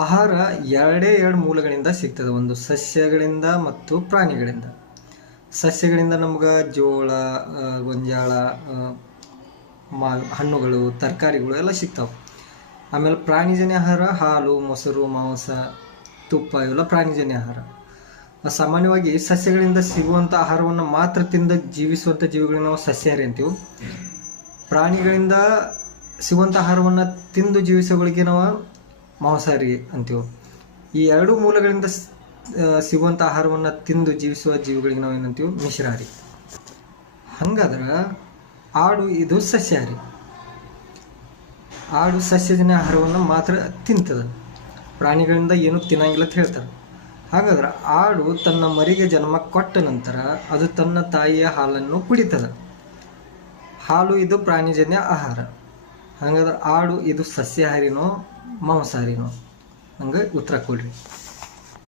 ಆಹಾರ ಎರಡು ಮೂಲಗಳಿಂದ ಸಿಗ್ತದೆ. ಒಂದು ಸಸ್ಯಗಳಿಂದ ಮತ್ತು ಪ್ರಾಣಿಗಳಿಂದ. ಸಸ್ಯಗಳಿಂದ ನಮ್ಗೆ ಜೋಳ, ಗೊಂಜಾಳ, ಹಣ್ಣುಗಳು, ತರಕಾರಿಗಳು ಎಲ್ಲ ಸಿಗ್ತಾವೆ. ಆಮೇಲೆ ಪ್ರಾಣಿಜನ್ಯ ಆಹಾರ ಹಾಲು, ಮೊಸರು, ಮಾಂಸ, ತುಪ್ಪ ಇವೆಲ್ಲ ಪ್ರಾಣಿಜನ್ಯ ಆಹಾರ. ಸಾಮಾನ್ಯವಾಗಿ ಸಸ್ಯಗಳಿಂದ ಸಿಗುವಂಥ ಆಹಾರವನ್ನು ಮಾತ್ರ ತಿಂದು ಜೀವಿಸುವಂಥ ಜೀವಿಗಳನ್ನ ನಾವು ಸಸ್ಯಾಹಾರಿ ಅಂತೀವಿ. ಪ್ರಾಣಿಗಳಿಂದ ಸಿಗುವಂಥ ಆಹಾರವನ್ನು ತಿಂದು ಜೀವಿಸೋಗಳಿಗೆ ನಾವು ಮಾಂಸಾಹಾರಿ ಅಂತೀವಿ. ಈ ಎರಡು ಮೂಲಗಳಿಂದ ಸಿಗುವಂಥ ಆಹಾರವನ್ನು ತಿಂದು ಜೀವಿಸುವ ಜೀವಿಗಳಿಗೆ ನಾವು ಏನಂತೀವಿ? ಮಿಶ್ರಾಹಾರಿ. ಹಂಗಾದ್ರೆ ಆಡು ಇದು ಸಸ್ಯಾಹಾರಿ. ಆಡು ಸಸ್ಯಜನ್ಯ ಆಹಾರವನ್ನು ಮಾತ್ರ ತಿಂತದೆ, ಪ್ರಾಣಿಗಳಿಂದ ಏನು ತಿನ್ನಂಗಿಲ್ಲ ಅಂತ ಹೇಳ್ತಾರೆ. ಹಾಗಾದ್ರೆ ಆಡು ತನ್ನ ಮರಿಗೆ ಜನ್ಮ ಕೊಟ್ಟ ನಂತರ ಅದು ತನ್ನ ತಾಯಿಯ ಹಾಲನ್ನು ಕುಡಿತದೆ. ಹಾಲು ಇದು ಪ್ರಾಣಿಜನ್ಯ ಆಹಾರ. ಹಾಗಾದ್ರೆ ಆಡು ಇದು ಸಸ್ಯಾಹಾರಿನೋ ಮಾಂಸಾಹಾರಿನೋ? ಹಂಗೆ ಉತ್ತರ ಕೊಡ್ರಿ.